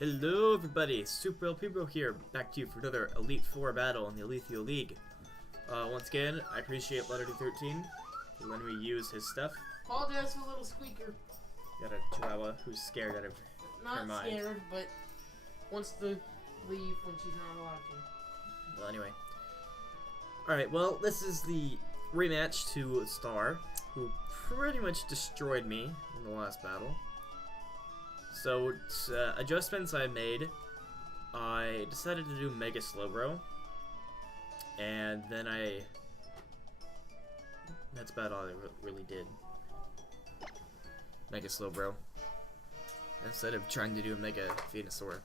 Hello everybody, Super El Pibro here, back to you for another Elite Four battle in the Litheo League. Once again, I appreciate Letter 13 for letting me use his stuff. Apologize for a little squeaker. Got a chihuahua who's scared out of her mind. Not scared, but wants to leave when she's not allowed to. Well, anyway. Alright, well, this is the rematch to Star, who pretty much destroyed me in the last battle. So, adjustments I made, I decided to do Mega Slowbro, and then that's about all I really did. Mega Slowbro, instead of trying to do Mega Venusaur.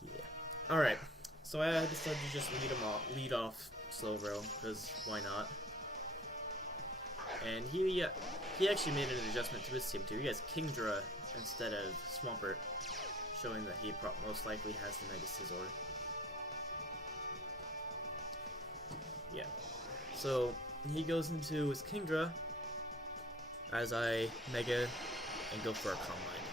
Yeah. Alright, so I decided to just lead off Slowbro, because why not? And he actually made an adjustment to his team too. He has Kingdra instead of Swampert, showing that he most likely has the Mega Scizor. Yeah. So he goes into his Kingdra as I Mega and go for a Calm Mind.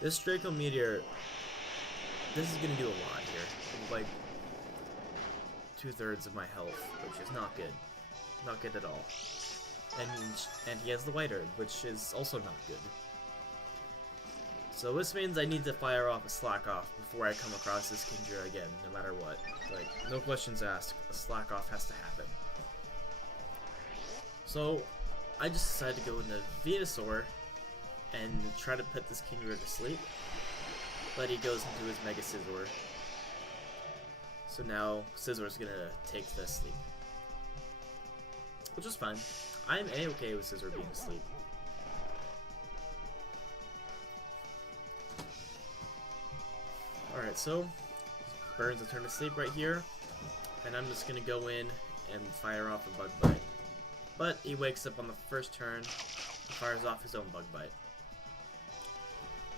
This Draco Meteor, this is gonna do a lot here. Like 2/3 of my health, which is not good. Not good at all. And he has the White Herb, which is also not good. So this means I need to fire off a Slack Off before I come across this Kingdra again, no matter what. Like, no questions asked, a Slack Off has to happen. So I just decided to go into Venusaur and try to put this Kingdra to sleep. But he goes into his Mega Scizor. So now Scizor's gonna take the sleep. Which is fine. I'm A-okay with Scizor being asleep. Alright, so Burns a turn to sleep right here. And I'm just gonna go in and fire off a Bug Bite. But he wakes up on the first turn and fires off his own Bug Bite.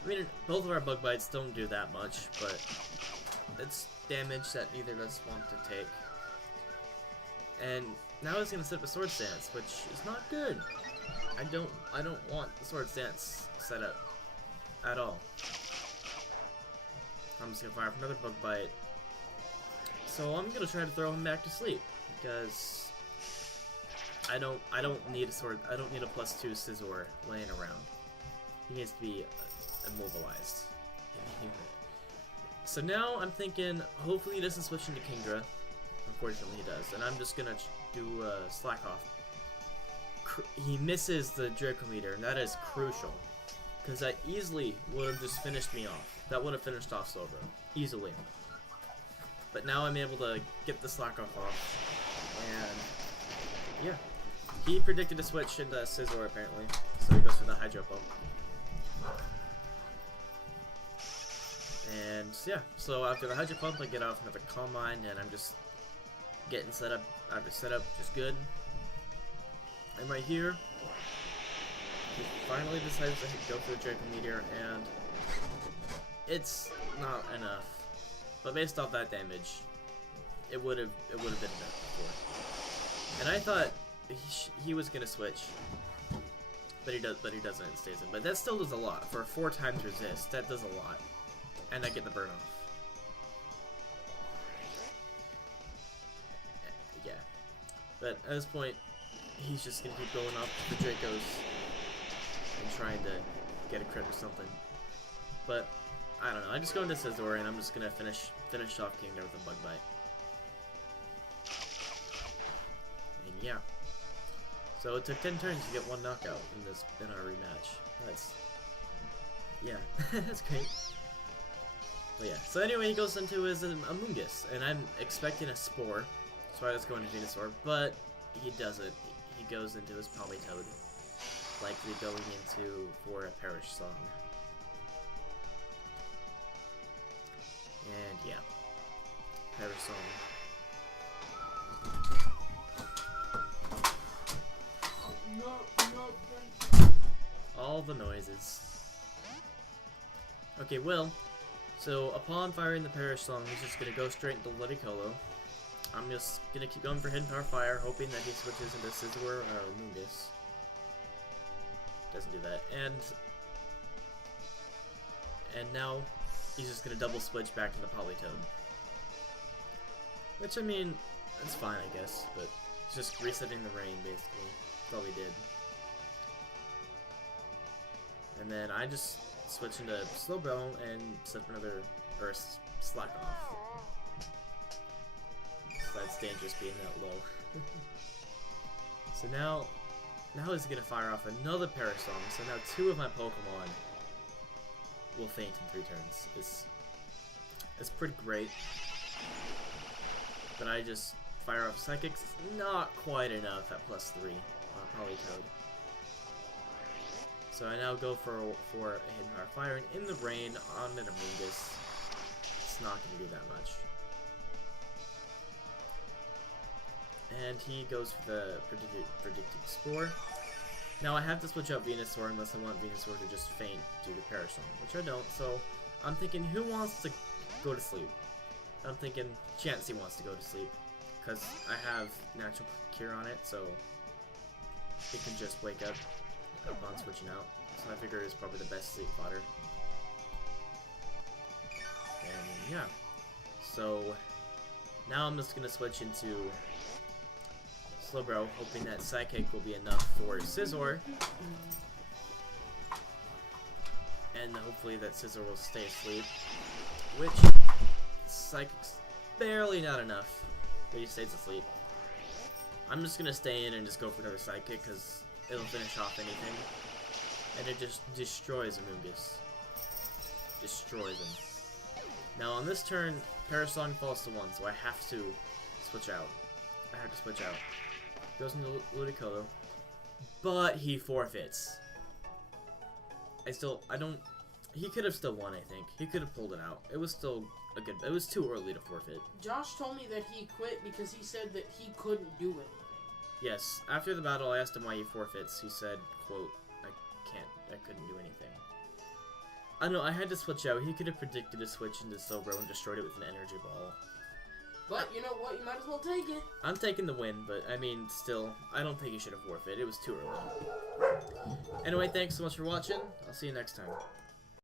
I mean, both of our Bug Bites don't do that much, but it's damage that neither of us want to take. And now he's gonna set up a Sword Stance, which is not good. I don't want the Sword Stance set up at all. I'm just gonna fire up another Bug Bite. So I'm gonna try to throw him back to sleep because I don't need I don't need a +2 Scizor laying around. He needs to be immobilized. So now I'm thinking, hopefully he doesn't switch into Kingdra. Unfortunately he does, and I'm just gonna do Slack Off. He misses the Draco Meteor, and that is crucial, because that easily would have just finished me off. That would have finished off Slowbro, easily. But now I'm able to get the Slack Off, and yeah. He predicted a switch into Scizor apparently, so he goes for the Hydro Pump. And yeah, so after the Hydro Pump, I get off another Calm Mind, and I'm just getting set up. I have to set up just good. And right here, he finally decides to go for the Draco Meteor, and it's not enough. But based off that damage, it would have been enough before. And I thought he was gonna switch, but he doesn't. It stays in. But that still does a lot for 4 times resist. That does a lot. And I get the burn off. Yeah. But at this point, he's just gonna keep going up the Dracos and trying to get a crit or something. But I don't know. I just go into Scizor and I'm just gonna finish off Kingdra with a Bug Bite. And yeah. So it took 10 turns to get 1 knockout in our rematch. Yeah, that's great. But yeah, so anyway, he goes into his Amoonguss, and I'm expecting a Spore, so I just go into Venusaur, but he doesn't. He goes into his Politoed, likely going into for a Perish Song. And yeah, Perish Song. All the noises. Okay, well, so upon firing the Perish Song, he's just gonna go straight into Ludicolo, I'm just gonna keep going for Hidden Power Fire, hoping that he switches into Scizor or Mungus. Doesn't do that. And now he's just gonna double switch back to the Politoed. Which, I mean, that's fine, I guess, but it's just resetting the rain, basically. That's all we did. And then I just switch into Slowbro and set up another, or Slack Off. So that's dangerous being that low. So now he's gonna fire off another Parasong, so now 2 of my Pokemon will faint in 3 turns. It's pretty great. But I just fire off Psychics, not quite enough at +3 on Politoed. So I now go for a Hidden Power Fire, and in the rain on an Amoonguss, it's not going to do that much. And he goes for the Predicted Spore. Now I have to switch out Venusaur unless I want Venusaur to just faint due to Parasong, which I don't, so I'm thinking, who wants to go to sleep? I'm thinking Chansey wants to go to sleep, because I have Natural Cure on it, so it can just wake up upon switching out. So I figure it's probably the best sleep fodder. And yeah, so now I'm just gonna switch into Slowbro, hoping that Psychic will be enough for Scizor, and hopefully that Scizor will stay asleep, which Psychic's barely not enough, but he stays asleep. I'm just gonna stay in and just go for another Psychic, because it'll finish off anything. And it just destroys Amoonguss. Destroys him. Now on this turn, Parasong falls to 1, so I have to switch out. Goes into Ludicolo. But he forfeits. He could have still won, I think. He could have pulled it out. It was still it was too early to forfeit. Josh told me that he quit because he said that he couldn't do it. Yes, after the battle I asked him why he forfeits. He said, quote, I couldn't do anything. I don't know, I had to switch out. He could have predicted a switch into Slowbro and destroyed it with an energy ball. But you know what, you might as well take it. I'm taking the win, but I mean, still, I don't think he should have forfeited. It was too early. Anyway, thanks so much for watching. I'll see you next time.